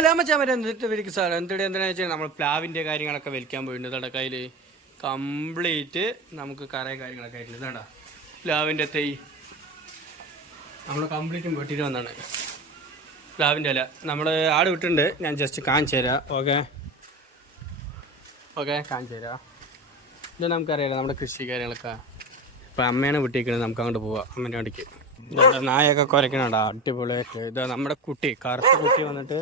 Hello മച്ചാൻ എന്നിട്ട് വലിക്കും sir എന്തിട്ട് എന്താണെന്ന് വെച്ചാൽ നമ്മൾ പ്ലാവിന്റെ കാര്യങ്ങളൊക്കെ വലിക്കാൻ പോയിട്ടുണ്ട്. ഇതാ കംപ്ലീറ്റ് നമുക്ക് കറേ കാര്യങ്ങളൊക്കെ ആയിട്ടുണ്ട്. ഇതാണ്ടാ പ്ലാവിന്റെ തൈ. നമ്മൾ കംപ്ലീറ്റും വെട്ടിയിട്ട് വന്നാണ്. പ്ലാവിന്റെ അല്ല നമ്മൾ ആട് വിട്ടിട്ടുണ്ട്. ഞാൻ ജസ്റ്റ് കാണിച്ചു തരാം. ഓക്കെ? ഓക്കെ കാണിച്ചു തരാം. ഇത് നമുക്കറിയാലോ നമ്മുടെ കൃഷി കാര്യങ്ങളൊക്കെ. ഇപ്പം അമ്മേനെ വിട്ടിരിക്കുന്നത് നമുക്ക് അങ്ങോട്ട് പോവാം. അമ്മേന്റെ ഇതാ നായൊക്കെ കുരക്കണുണ്ടോ അടിപൊളിയായിട്ട്. ഇതാ നമ്മുടെ കുട്ടി കറുത്ത കുട്ടി വന്നിട്ട്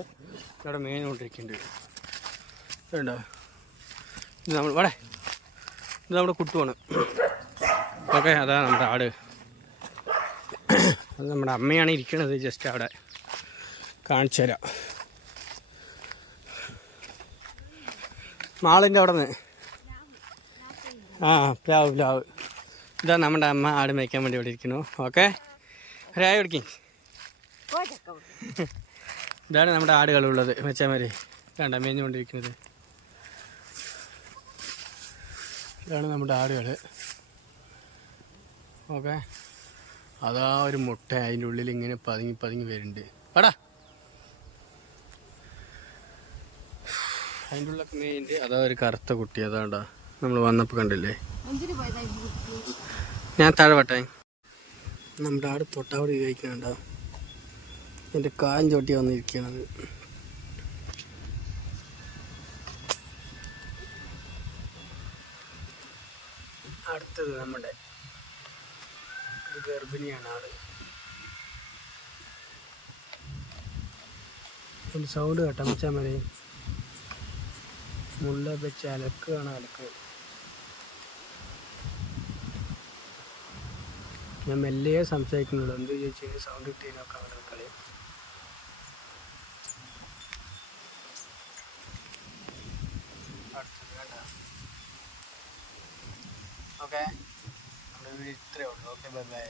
ഇവിടെ മേഞ്ഞുകൊണ്ടിരിക്കുന്നുണ്ട് ഇതുണ്ടോ? ഇത് നമ്മൾ വേടെ. ഇത് നമ്മുടെ കുട്ടുവാണ്. ഓക്കെ അതാ നമ്മുടെ ആട്. അത് നമ്മുടെ അമ്മയാണ് ഇരിക്കണത് ജസ്റ്റ് അവിടെ. കാണിച്ചു തരാം. മാളിന്റെ അവിടെ നിന്ന്. ആ പ്ലാവ് പ്ലാവ്. ഇതാ നമ്മുടെ അമ്മ ആട് മേയ്ക്കാൻ വേണ്ടി ഇവിടെ ഇരിക്കുന്നു. ഓക്കെ. രായ പിടിക്കും ഇതാണ് നമ്മുടെ ആടുകളുള്ളത്. മെച്ചമാര് കണ്ട മേഞ്ഞുകൊണ്ടിരിക്കുന്നത്. ഇതാണ് നമ്മുടെ ആടുകൾ ഓക്കെ. അതാ ഒരു മുട്ട അതിന്റെ ഉള്ളിൽ ഇങ്ങനെ പതുങ്ങി പതുങ്ങി വരുന്നുണ്ട്. അടാ അതിന്റെ ഉള്ളിലൊക്കെ മേയുണ്ട് അതാ ഒരു കറുത്ത കുട്ടി. അതാണ്ടാ നമ്മൾ വന്നപ്പോൾ കണ്ടില്ലേ? ഞാൻ താഴെ വട്ടേ. നമ്മുടെ ആട് തൊട്ടാവടി കഴിക്കണുണ്ടോ എന്റെ കാലം ചോട്ടി വന്നിരിക്കുന്നത് അടുത്തത് നമ്മുടെ ഗർഭിണിയാണ് ആൾ. എന്റെ സൗണ്ട് കേട്ടോ വെച്ചാൽ മതി മുള്ള വെച്ച് അലക്കുകയാണ് അലക്ക്. ഞാൻ മെല്ലയെ സംസാരിക്കുന്നുള്ളൂ. എന്ത് ചോദിച്ചു കഴിഞ്ഞാൽ സൗണ്ട് കിട്ടിയതിനൊക്കെ അവിടെ കളി അടുത്തത് ഓക്കെ. നമ്മുടെ വീഡിയോ ഇത്രയേ ഉള്ളൂ. Okay bye bye.